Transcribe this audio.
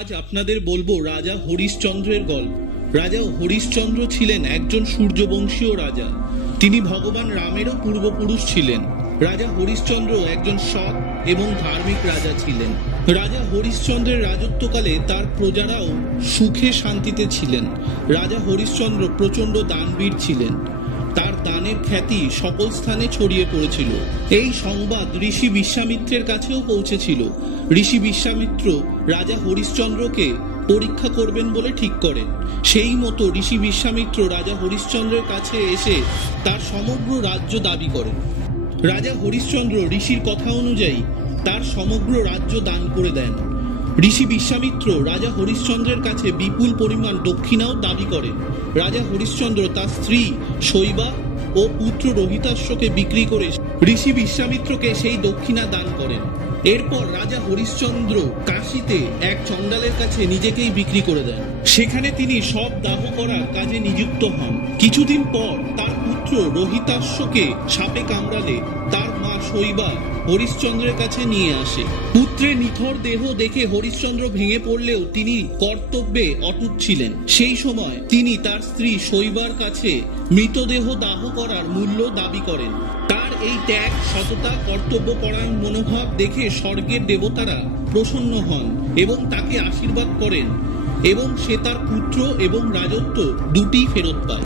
আজ আপনাদের বলব রাজা হরিশ্চন্দ্রের গল্প। রাজা হরিশ্চন্দ্র ছিলেন একজন সূর্যবংশীয় রাজা। তিনি ভগবান রামেরও পূর্বপুরুষ ছিলেন। রাজা হরিশ্চন্দ্র একজন সৎ এবং ধার্মিক রাজা ছিলেন। রাজা হরিশ্চন্দ্রের রাজত্বকালে তার প্রজারাও সুখে শান্তিতে ছিলেন। রাজা হরিশ্চন্দ্র প্রচণ্ড দানবীর ছিলেন। দানের খ্যাতি সকল স্থানে ছড়িয়ে পড়েছিল। এই সংবাদ ঋষি বিশ্বামিত্রের কাছেও পৌঁছেছিল। ঋষি বিশ্বামিত্র রাজা হরিশ্চন্দ্রকে পরীক্ষা করবেন বলে ঠিক করেন। সেই মতো ঋষি বিশ্বামিত্র রাজা হরিশ্চন্দ্রের কাছে এসে তার সমগ্র রাজ্য দাবি করেন। রাজা হরিশ্চন্দ্র ঋষির কথা অনুযায়ী তার সমগ্র রাজ্য দান করে দেন। ঋষি বিশ্বামিত্র রাজা হরিশ্চন্দ্রের কাছে বিপুল পরিমাণ দক্ষিণাও দাবি করেন। রাজা হরিশ্চন্দ্র তার স্ত্রী শৈবা ও পুত্র রোহিতাশ্বকে বিক্রি করে ঋষি বিশ্বামিত্রকে সেই দক্ষিণা দান করেন। এরপর রাজা হরিশ্চন্দ্র কাশিতে এক চণ্ডালের কাছে নিজেকেই বিক্রি করে দেন। সেখানে তিনি সব দাহ করার কাজে নিযুক্ত হন। কিছুদিন পর তার পুত্র রোহিতাশ্বকে সাপে কামড়ালে তার শৈবা হরিশ্চন্দ্রের কাছে নিয়ে আসে। পুত্রের নিথর দেহ দেখে হরিশ্চন্দ্র ভেঙে পড়লেও তিনি কর্তব্যে অটুট ছিলেন। সেই সময় তিনি তার স্ত্রী শৈবার কাছে মৃতদেহ দাহ করার মূল্য দাবি করেন। তার এই ত্যাগ, সততা, কর্তব্য পরায়ণ মনোভাব দেখে স্বর্গের দেবতারা প্রসন্ন হন এবং তাকে আশীর্বাদ করেন এবং সে তার পুত্র এবং রাজত্ব দুটি ফেরত পায়।